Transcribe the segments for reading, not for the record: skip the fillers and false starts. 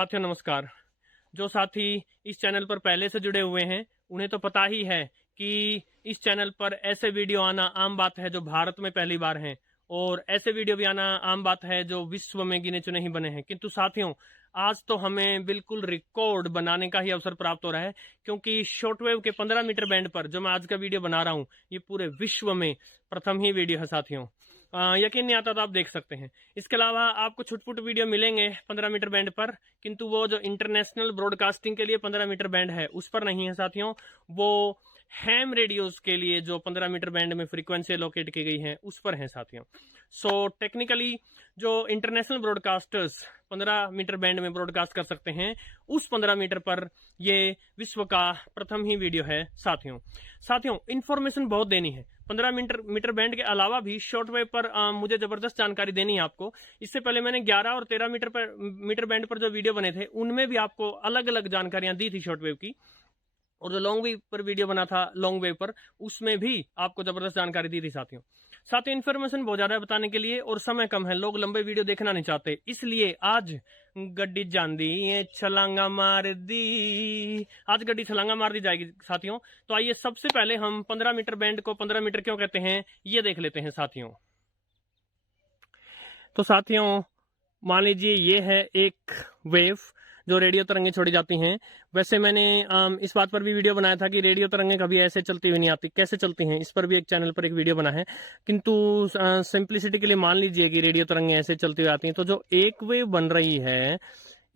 साथियों नमस्कार। जो साथी इस चैनल पर पहले से जुड़े हुए हैं उन्हें तो पता ही है कि इस चैनल पर ऐसे वीडियो आना आम बात है जो भारत में पहली बार हैं, और ऐसे वीडियो भी आना आम बात है जो विश्व में गिने चुने ही बने हैं। किंतु साथियों, आज तो हमें बिल्कुल रिकॉर्ड बनाने का ही अवसर प्राप्त हो रहा है, क्योंकि शॉर्टवेव के 15 मीटर बैंड पर जो मैं आज का वीडियो बना रहा हूं, ये पूरे विश्व में प्रथम ही वीडियो है साथियों। यकीन नहीं आता तो आप देख सकते हैं। इसके अलावा आपको छुटपुट वीडियो मिलेंगे 15 मीटर बैंड पर, किंतु वो जो इंटरनेशनल ब्रॉडकास्टिंग के लिए 15 मीटर बैंड है उस पर नहीं है साथियों। वो हैम रेडियोस के लिए जो 15 मीटर बैंड में फ्रीक्वेंसी लोकेट की गई है उस पर है साथियों। सो टेक्निकली जो इंटरनेशनल ब्रॉडकास्टर्स 15 मीटर बैंड में ब्रॉडकास्ट कर सकते हैं, उस 15 मीटर पर ये विश्व का प्रथम ही वीडियो है साथियों। इंफॉर्मेशन बहुत देनी है। 15 मीटर बैंड के अलावा भी शॉर्टवेव पर मुझे जबरदस्त जानकारी देनी है आपको। इससे पहले मैंने 11 और 13 मीटर बैंड पर जो वीडियो बने थे उनमें भी आपको अलग अलग जानकारियां दी थी शॉर्टवेव की, और जो लॉन्ग वेव पर वीडियो बना था लॉन्ग वेव पर, उसमें भी आपको जबरदस्त जानकारी दी थी साथियों। इन्फॉर्मेशन बहुत ज्यादा है बताने के लिए और समय कम है, लोग लंबे वीडियो देखना नहीं चाहते, इसलिए आज गड्डी जान दी छलांगा मार दी, आज गड्डी छलांगा मार दी जाएगी साथियों। तो आइए सबसे पहले हम 15 मीटर बैंड को 15 मीटर क्यों कहते हैं ये देख लेते हैं साथियों। तो साथियों मान लीजिए ये है एक वेव जो रेडियो तरंगे छोड़ी जाती हैं। वैसे मैंने इस बात पर भी वीडियो बनाया था कि रेडियो तरंगे कभी ऐसे चलती हुई नहीं आती, कैसे चलती हैं, इस पर भी एक चैनल पर एक वीडियो बना है। किंतु सिंप्लिसिटी के लिए मान लीजिए कि रेडियो तरंगे ऐसे चलती हुई आती हैं, तो जो एक वेव बन रही है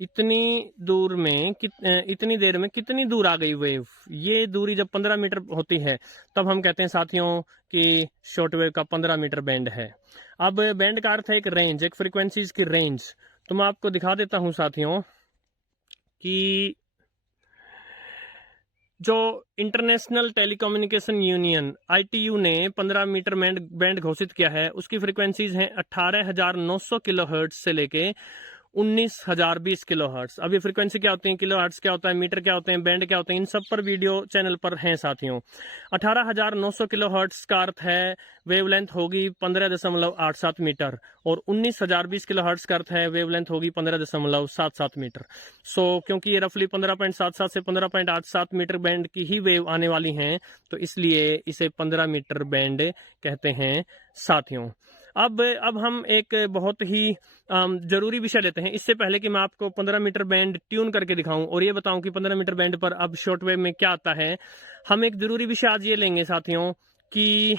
इतनी दूर में इतनी देर में कितनी दूर आ गई वेव, ये दूरी जब 15 मीटर होती है तब हम कहते हैं साथियों कि शॉर्ट वेव का 15 मीटर बैंड है। अब बैंड का अर्थ है एक रेंज, एक फ्रीक्वेंसीज की रेंज। तो मैं आपको दिखा देता हूं साथियों कि जो इंटरनेशनल टेलीकम्युनिकेशन यूनियन ITU ने 15 मीटर बैंड घोषित किया है, उसकी फ्रीक्वेंसीज हैं 18,900 किलोहर्ट्ज से लेके 19,020 किलोहर्ट्ज। अब ये फ्रीक्वेंसी क्या होती है, किलोहर्ट्ज क्या होता है, मीटर क्या होते हैं, बैंड क्या होते हैं, इन सब पर वीडियो चैनल पर हैं साथियों। 18,900 किलोहर्ट्ज का अर्थ है वेवलेंथ होगी 15.87 मीटर, और 19,020 किलोहर्ट्ज का अर्थ है वेवलेंथ होगी 15.77 मीटर। सो क्योंकि ये रफली 15.77 से 15.87 मीटर बैंड की ही वेव आने वाली हैं, तो इसलिए इसे 15 मीटर बैंड कहते हैं साथियों। अब हम एक बहुत ही जरूरी विषय लेते हैं। इससे पहले कि मैं आपको 15 मीटर बैंड ट्यून करके दिखाऊं और ये बताऊं कि 15 मीटर बैंड पर अब शॉर्टवेव में क्या आता है, हम एक जरूरी विषय आज ये लेंगे साथियों कि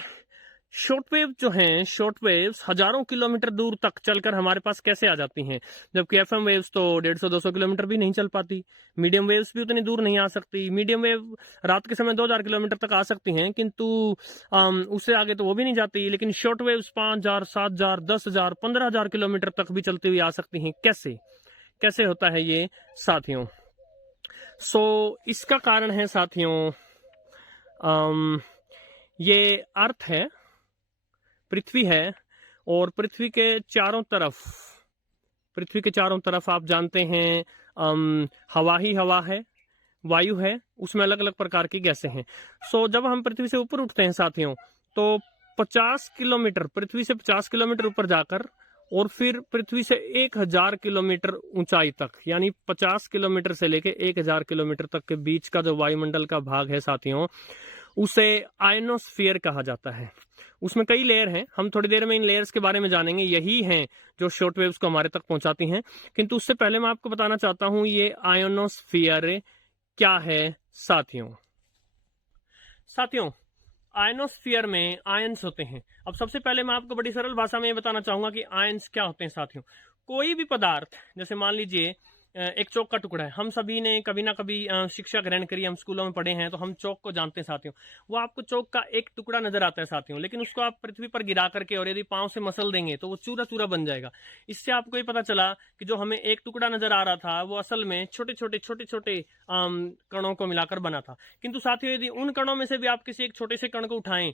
शॉर्टवेव जो हैं, शॉर्टवेव्स हजारों किलोमीटर दूर तक चलकर हमारे पास कैसे आ जाती हैं, जबकि FM वेव्स तो 150-200 किलोमीटर भी नहीं चल पाती। मीडियम वेव्स भी उतनी दूर नहीं आ सकती। मीडियम वेव रात के समय 2000 किलोमीटर तक आ सकती हैं, किंतु उससे आगे तो वो भी नहीं जाती। लेकिन शॉर्ट वेव्स 5000, 7000, 10,000, 15,000 किलोमीटर तक भी चलती हुई आ सकती हैं। कैसे होता है ये साथियों? सो इसका कारण है साथियों, ये अर्थ है, पृथ्वी है, और पृथ्वी के चारों तरफ आप जानते हैं हवा ही हवा है, वायु है, उसमें अलग अलग प्रकार की गैसें हैं। सो जब हम पृथ्वी से ऊपर उठते हैं साथियों, तो 50 किलोमीटर, पृथ्वी से 50 किलोमीटर ऊपर जाकर और फिर पृथ्वी से 1000 किलोमीटर ऊंचाई तक, यानी 50 किलोमीटर से लेके 1000 किलोमीटर तक के बीच का जो वायुमंडल का भाग है साथियों, उसे आयनोस्फीयर कहा जाता है। उसमें कई लेयर हैं, हम थोड़ी देर में इन लेयर्स के बारे में जानेंगे। यही हैं जो शॉर्ट वेव्स को हमारे तक पहुंचाती हैं। किंतु उससे पहले मैं आपको बताना चाहता हूं ये आयनोस्फीयर क्या है साथियों। आयनोस्फीयर में आयंस होते हैं। अब सबसे पहले मैं आपको बड़ी सरल भाषा में ये बताना चाहूंगा कि आयंस क्या होते हैं साथियों। कोई भी पदार्थ, जैसे मान लीजिए एक चौक का टुकड़ा है, हम सभी ने कभी ना कभी शिक्षा ग्रहण करी, हम स्कूलों में पढ़े हैं, तो हम चौक को जानते हैं साथियों। वो आपको चौक का एक टुकड़ा नजर आता है साथियों, लेकिन उसको आप पृथ्वी पर गिरा करके और यदि पांव से मसल देंगे तो वो चूरा चूरा बन जाएगा। इससे आपको ये पता चला कि जो हमें एक टुकड़ा नजर आ रहा था वो असल में छोटे छोटे कणों को मिलाकर बना था। किंतु साथियों यदि उन कणों में से भी आप किसी एक छोटे से कण को उठाएं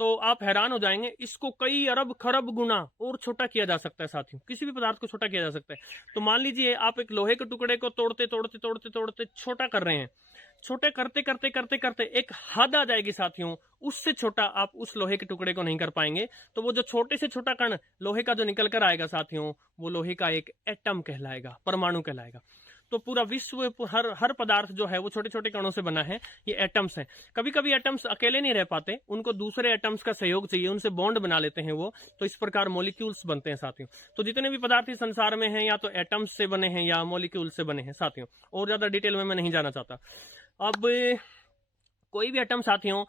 तो आप हैरान हो जाएंगे, इसको कई अरब खरब गुना और छोटा किया जा सकता है साथियों। किसी भी पदार्थ को छोटा किया जा सकता है। तो मान लीजिए आप एक लोहे के टुकड़े को तोड़ते छोटा कर रहे हैं, छोटे करते एक हद आ जाएगी साथियों, उससे छोटा आप उस लोहे के टुकड़े को नहीं कर पाएंगे। तो वो जो छोटे से छोटा कण लोहे का जो निकल कर आएगा साथियों, वो लोहे का एक एटम कहलाएगा, परमाणु कहलाएगा। तो पूरा विश्व, हर पदार्थ जो है वो छोटे छोटे कणों से बना है, ये एटम्स हैं। कभी कभी एटम्स अकेले नहीं रह पाते, उनको दूसरे एटम्स का सहयोग चाहिए, उनसे बॉन्ड बना लेते हैं वो, तो इस प्रकार मॉलिक्यूल्स बनते हैं साथियों। तो जितने भी पदार्थ इस संसार में हैं या तो एटम्स से बने हैं या मॉलिक्यूल से बने हैं साथियों, और ज्यादा डिटेल में मैं नहीं जाना चाहता। अब कोई भी एटम साथियों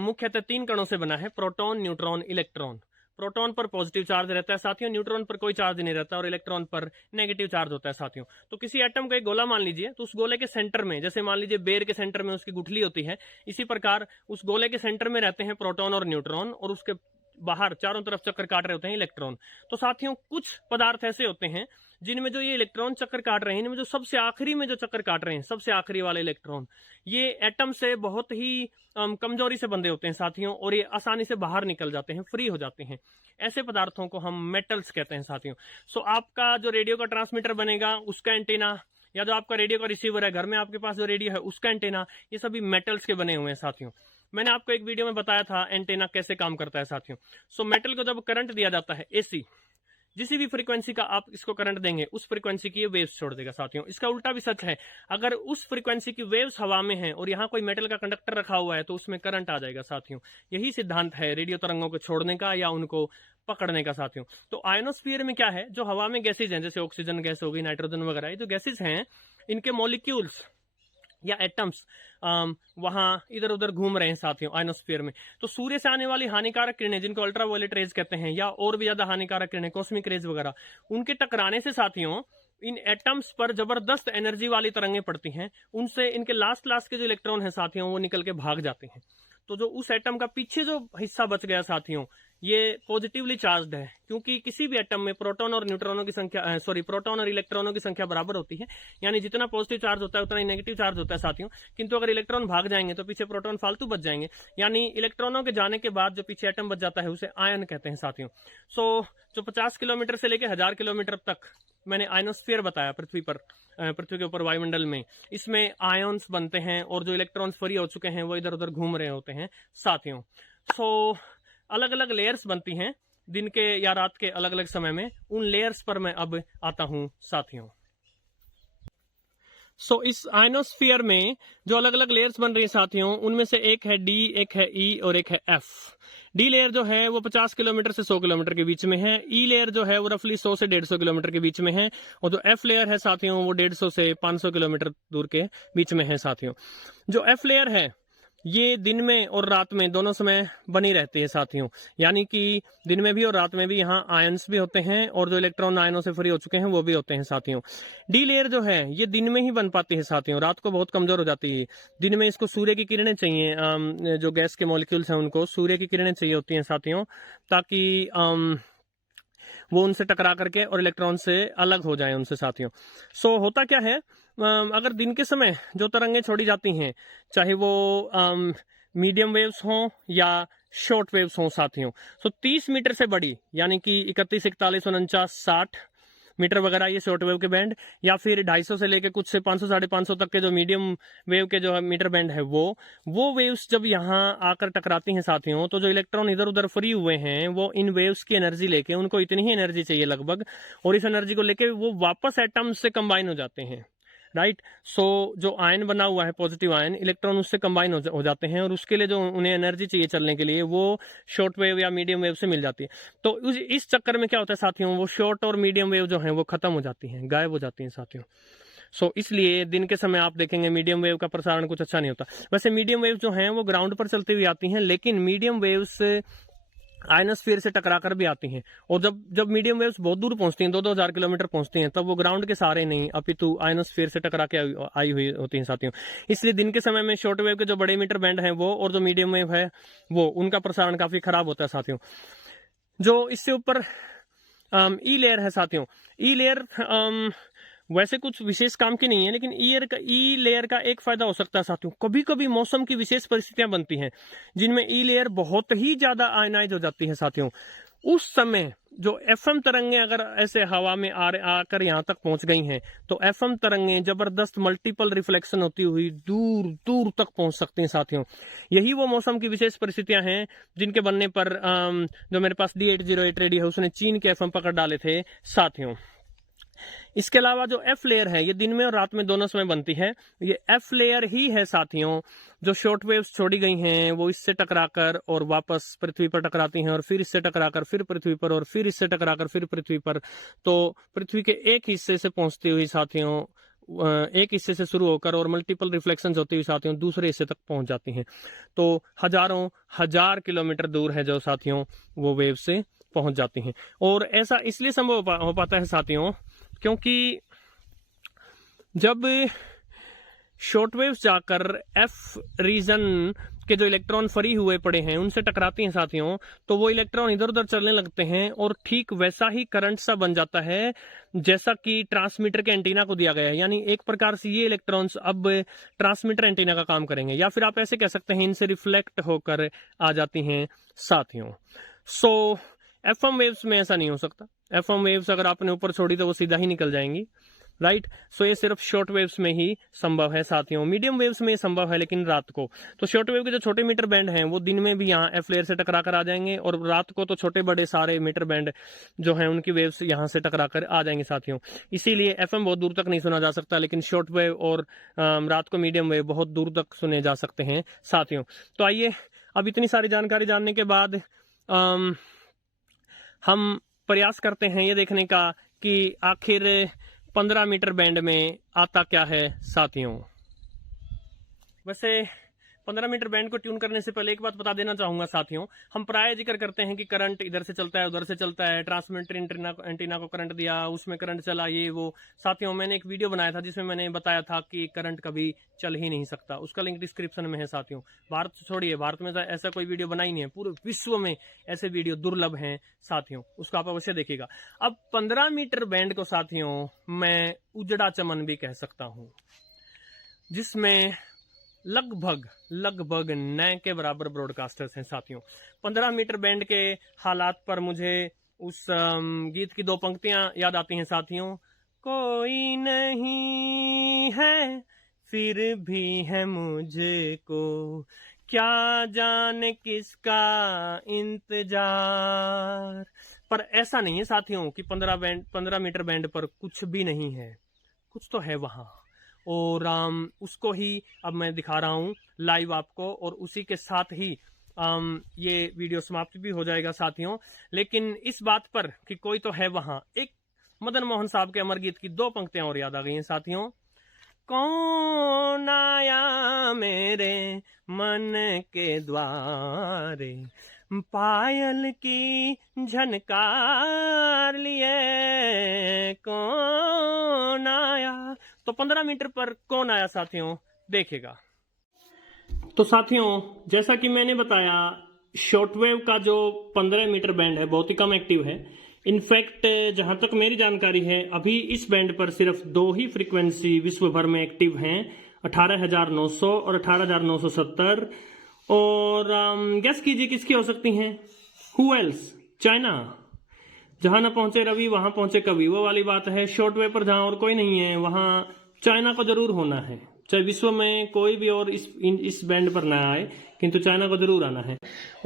मुख्यतः 3 कणों से बना है, प्रोटॉन, न्यूट्रॉन, इलेक्ट्रॉन। प्रोटॉन पर पॉजिटिव चार्ज रहता है साथियों, न्यूट्रॉन पर कोई चार्ज नहीं रहता और इलेक्ट्रॉन पर नेगेटिव चार्ज होता है साथियों। तो किसी एटम का एक गोला मान लीजिए, तो उस गोले के सेंटर में, जैसे मान लीजिए बेर के सेंटर में उसकी गुठली होती है, इसी प्रकार उस गोले के सेंटर में रहते हैं प्रोटॉन और न्यूट्रॉन, और उसके बाहर चारों तरफ चक्कर काट रहे होते हैं इलेक्ट्रॉन। तो साथियों कुछ पदार्थ ऐसे होते हैं जिनमें जो ये इलेक्ट्रॉन चक्कर काट रहे हैं, इनमें जो सबसे आखिरी में जो चक्कर काट रहे हैं, सबसे आखिरी वाले इलेक्ट्रॉन, ये एटम से बहुत ही कमजोरी से बंधे होते हैं साथियों, और ये आसानी से बाहर निकल जाते हैं, फ्री हो जाते हैं। ऐसे पदार्थों को हम मेटल्स कहते हैं साथियों। सो आपका जो रेडियो का ट्रांसमीटर बनेगा, उसका एंटीना, या जो आपका रेडियो का रिसीवर है घर में आपके पास जो रेडियो है उसका एंटीना, ये सभी मेटल्स के बने हुए हैं साथियों। मैंने आपको एक वीडियो में बताया था एंटीना कैसे काम करता है साथियों। सो मेटल को जब करंट दिया जाता है एसी, जिस भी फ्रीक्वेंसी का आप इसको करंट देंगे उस फ्रीक्वेंसी की ये वेव्स छोड़ देगा साथियों। इसका उल्टा भी सच है, अगर उस फ्रीक्वेंसी की वेव्स हवा में है और यहाँ कोई मेटल का कंडक्टर रखा हुआ है तो उसमें करंट आ जाएगा साथियों। यही सिद्धांत है रेडियो तरंगों को छोड़ने का या उनको पकड़ने का साथियों। तो आयोनोस्फीयर में क्या है, जो हवा में गैसेज हैं, जैसे ऑक्सीजन गैस हो गई, नाइट्रोजन वगैरह, ये जो गैसेज हैं, इनके मॉलिक्यूल्स या एटम्स वहां इधर उधर घूम रहे हैं साथियों आयनोस्फीयर में। तो सूर्य से आने वाली हानिकारक किरणें, जिनको अल्ट्रावायलेट रेज कहते हैं, या और भी ज्यादा हानिकारक किरणें, कॉस्मिक रेज वगैरह, उनके टकराने से साथियों इन एटम्स पर जबरदस्त एनर्जी वाली तरंगें पड़ती हैं। उनसे इनके लास्ट के जो इलेक्ट्रॉन है साथियों वो निकल के भाग जाते हैं। तो जो उस एटम का पीछे जो हिस्सा बच गया साथियों, ये पॉजिटिवली चार्ज्ड है, क्योंकि किसी भी एटम में प्रोटॉन और न्यूट्रॉनों की संख्या प्रोटॉन और इलेक्ट्रॉनों की संख्या बराबर होती है, यानी जितना पॉजिटिव चार्ज होता है उतना ही नेगेटिव चार्ज होता है साथियों। किंतु अगर इलेक्ट्रॉन भाग जाएंगे तो पीछे प्रोटॉन फालतू बच जाएंगे, यानी इलेक्ट्रॉनों के जाने के बाद जो पीछे एटम बच जाता है उसे आयन कहते हैं साथियों। सो जो 50 किलोमीटर से लेकर 1000 किलोमीटर तक मैंने आयनोस्फीयर बताया पृथ्वी के ऊपर वायुमंडल में, इसमें आयन्स बनते हैं और जो इलेक्ट्रॉन्स फ्री हो चुके हैं वो इधर उधर घूम रहे होते हैं साथियों। सो अलग अलग लेयर्स बनती हैं दिन के या रात के अलग अलग समय में, उन लेयर्स पर मैं अब आता हूं साथियों। सो इस आयनोस्फीयर में जो अलग अलग लेयर्स बन रही है साथियों, उनमें से एक है डी, एक है ई और एक है एफ। डी लेयर जो है वो 50 किलोमीटर से 100 किलोमीटर के बीच में है। ई लेयर जो है वो रफली 100 से 150 किलोमीटर के बीच में है, और जो एफ लेयर है साथियों वो 150 से 500 किलोमीटर दूर के बीच में है साथियों। जो एफ लेयर है ये दिन में और रात में दोनों समय बनी रहती है साथियों, यानी कि दिन में भी और रात में भी यहाँ आयन्स भी होते हैं और जो इलेक्ट्रॉन आयनों से फ्री हो चुके हैं वो भी होते हैं साथियों। डी लेयर जो है ये दिन में ही बन पाती है साथियों, रात को बहुत कमजोर हो जाती है। दिन में इसको सूर्य की किरणें चाहिए, जो गैस के मॉलिक्यूल्स हैं उनको सूर्य की किरणें चाहिए होती हैं साथियों, ताकि वो उनसे टकरा करके और इलेक्ट्रॉन से अलग हो जाए उनसे साथियों। सो होता क्या है, अगर दिन के समय जो तरंगें छोड़ी जाती हैं, चाहे वो मीडियम वेव्स हों या शॉर्ट वेव्स हों साथियों, सो 30 मीटर से बड़ी, यानी कि 31, 41, 49, 60 मीटर वगैरह ये शॉर्ट वेव के बैंड, या फिर 250 से लेके कुछ से 500, 550 तक के जो मीडियम वेव के जो मीटर बैंड है वो वेव्स जब यहाँ आकर टकराती हैं साथियों, तो जो इलेक्ट्रॉन इधर उधर फ्री हुए हैं वो इन वेव्स की एनर्जी लेके, उनको इतनी ही एनर्जी चाहिए लगभग, और इस एनर्जी को लेके वो वापस एटम से कंबाइन हो जाते हैं, राइट। सो जो आयन बना हुआ है पॉजिटिव आयन, इलेक्ट्रॉन उससे कंबाइन हो जाते हैं, और उसके लिए जो उन्हें एनर्जी चाहिए चलने के लिए वो शॉर्ट वेव या मीडियम वेव से मिल जाती है। तो इस चक्कर में क्या होता है साथियों, वो शॉर्ट और मीडियम वेव जो है वो खत्म हो जाती हैं, गायब हो जाती हैं साथियों। सो इसलिए दिन के समय आप देखेंगे मीडियम वेव का प्रसारण कुछ अच्छा नहीं होता। वैसे मीडियम वेव जो हैं वो ग्राउंड पर चलती हुई आती हैं, लेकिन मीडियम वेव्स आयनोस्फीयर से टकराकर भी आती हैं, और जब मीडियम वेव्स बहुत दूर पहुंचती हैं, 2-2 हजार किलोमीटर पहुंचती हैं, तब वो ग्राउंड के सहारे नहीं अपितु आयनोस्फीयर से टकरा के आई हुई होती हैं साथियों। इसलिए दिन के समय में शॉर्ट वेव के जो बड़े मीटर बैंड हैं वो, और जो मीडियम वेव है वो, उनका प्रसारण काफी खराब होता है साथियों। जो इससे ऊपर ई लेयर है साथियों, ई लेयर वैसे कुछ विशेष काम की नहीं है, लेकिन ई लेयर का एक फायदा हो सकता है साथियों, कभी कभी मौसम की विशेष परिस्थितियां बनती हैं जिनमें ई लेयर बहुत ही ज्यादा आयनाइज हो जाती है साथियों। उस समय जो एफएम तरंगें अगर ऐसे हवा में आकर यहाँ तक पहुंच गई हैं, तो एफएम तरंगें जबरदस्त मल्टीपल रिफ्लेक्शन होती हुई दूर दूर तक पहुंच सकती हैं साथियों। यही वो मौसम की विशेष परिस्थितियां हैं जिनके बनने पर जो मेरे पास D808 रेडियो है उसने चीन के एफएम पकड़ डाले थे साथियों। इसके अलावा जो एफ लेयर है, ये दिन में और रात में दोनों समय बनती है। ये एफ लेयर ही है साथियों जो शॉर्ट वेव्स छोड़ी गई हैं वो इससे टकराकर और वापस पृथ्वी पर टकराती हैं, और फिर इससे टकराकर फिर पृथ्वी पर, और फिर इससे टकराकर फिर पृथ्वी पर। तो पृथ्वी के एक हिस्से से पहुंचती हुई साथियों, एक हिस्से से शुरू होकर और मल्टीपल रिफ्लेक्शंस होती हुई साथियों दूसरे हिस्से तक पहुंच जाती हैं। तो हजारों हजार किलोमीटर दूर है जो साथियों वो वेव से पहुंच जाती हैं। और ऐसा इसलिए संभव हो पाता है साथियों क्योंकि जब शॉर्ट वेव्स जाकर एफ रीजन के जो इलेक्ट्रॉन फ्री हुए पड़े हैं उनसे टकराती हैं साथियों, तो वो इलेक्ट्रॉन इधर उधर चलने लगते हैं और ठीक वैसा ही करंट सा बन जाता है जैसा कि ट्रांसमीटर के एंटीना को दिया गया है। यानी एक प्रकार से ये इलेक्ट्रॉन्स अब ट्रांसमीटर एंटीना का काम करेंगे, या फिर आप ऐसे कह सकते हैं इनसे रिफ्लेक्ट होकर आ जाती हैं साथियों। सो एफएम वेव्स में ऐसा नहीं हो सकता। एफएम वेव्स अगर आपने ऊपर छोड़ी तो वो सीधा ही निकल जाएंगी, राइट। सो ये सिर्फ शॉर्ट वेव्स में ही संभव है साथियों। मीडियम वेव्स में संभव है लेकिन रात को। तो शॉर्ट वेव के जो छोटे मीटर बैंड हैं वो दिन में भी यहाँ एफ लेयर से टकरा कर आ जाएंगे, और रात को तो छोटे बड़े सारे मीटर बैंड जो हैं उनकी वेव्स यहाँ से टकरा कर आ जाएंगे साथियों। इसीलिए एफएम बहुत दूर तक नहीं सुना जा सकता, लेकिन शॉर्ट वेव और रात को मीडियम वेव बहुत दूर तक सुने जा सकते हैं साथियों। तो आइए अब इतनी सारी जानकारी जानने के बाद हम प्रयास करते हैं ये देखने का कि आखिर 15 मीटर बैंड में आता क्या है साथियों। वैसे 15 मीटर बैंड को ट्यून करने से पहले एक बात बता देना चाहूंगा साथियों, हम प्राय जिक्र करते हैं कि करंट इधर से चलता है उधर से चलता है, ट्रांसमीटर एंटीना को करंट दिया उसमें करंट चला, ये वो। साथियों मैंने एक वीडियो बनाया था जिसमें मैंने बताया था कि करंट कभी चल ही नहीं सकता, उसका लिंक डिस्क्रिप्शन में है साथियों। भारत छोड़िए, भारत में ऐसा कोई वीडियो बना ही नहीं है, पूरे विश्व में ऐसे वीडियो दुर्लभ हैं साथियों, उसको आप अवश्य देखिएगा। अब 15 मीटर बैंड को साथियों मैं उजड़ा चमन भी कह सकता हूं, जिसमें लगभग 9 के बराबर ब्रॉडकास्टर्स हैं साथियों। 15 मीटर बैंड के हालात पर मुझे उस गीत की 2 पंक्तियां याद आती हैं साथियों। कोई नहीं है फिर भी है मुझको, क्या जाने किसका इंतजार। पर ऐसा नहीं है साथियों कि 15 मीटर बैंड पर कुछ भी नहीं है, कुछ तो है वहां, और उसको ही अब मैं दिखा रहा हूं लाइव आपको, और उसी के साथ ही ये वीडियो समाप्त भी हो जाएगा साथियों। लेकिन इस बात पर कि कोई तो है वहां, एक मदन मोहन साहब के अमर गीत की 2 पंक्तियां और याद आ गई हैं साथियों। कौन आया मेरे मन के द्वारे, पायल की झनकार लिए कौन आया। तो 15 मीटर पर कौन आया साथियों देखिएगा। तो साथियों जैसा कि मैंने बताया, शॉर्टवेव का जो 15 मीटर बैंड है बहुत ही कम एक्टिव है। इनफैक्ट जहां तक मेरी जानकारी है अभी इस बैंड पर सिर्फ 2 ही फ्रीक्वेंसी विश्व भर में एक्टिव हैं, 18,900 और 18,970। और गेस कीजिए किसकी हो सकती हैं? Who else? चाइना। जहां न पहुंचे रवि वहां पहुंचे कवि, वो वाली बात है। शॉर्टवेव पर जहां और कोई नहीं है वहां चाइना को जरूर होना है, चाहे विश्व में कोई भी और इस बैंड पर ना आए, किंतु चाइना को जरूर आना है।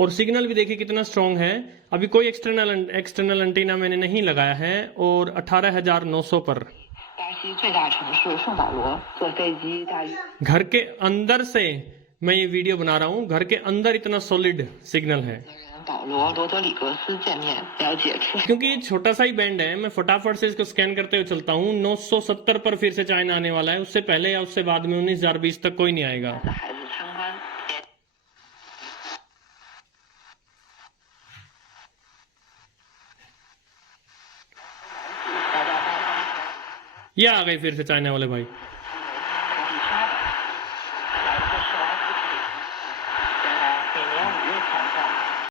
और सिग्नल भी देखिए कितना स्ट्रांग है। अभी कोई एक्सटर्नल एंटीना मैंने नहीं लगाया है, और 18,900 पर घर के अंदर से मैं ये वीडियो बना रहा हूँ, घर के अंदर इतना सॉलिड सिग्नल है। क्योंकि छोटा सा ही बैंड है, मैं फटाफट से इसको स्कैन करते हुए चलता हूँ। 970 पर फिर से चाइना आने वाला है, उससे पहले या उससे बाद में 19,020 तक कोई नहीं आएगा। ये आ गए फिर से चाइना वाले भाई।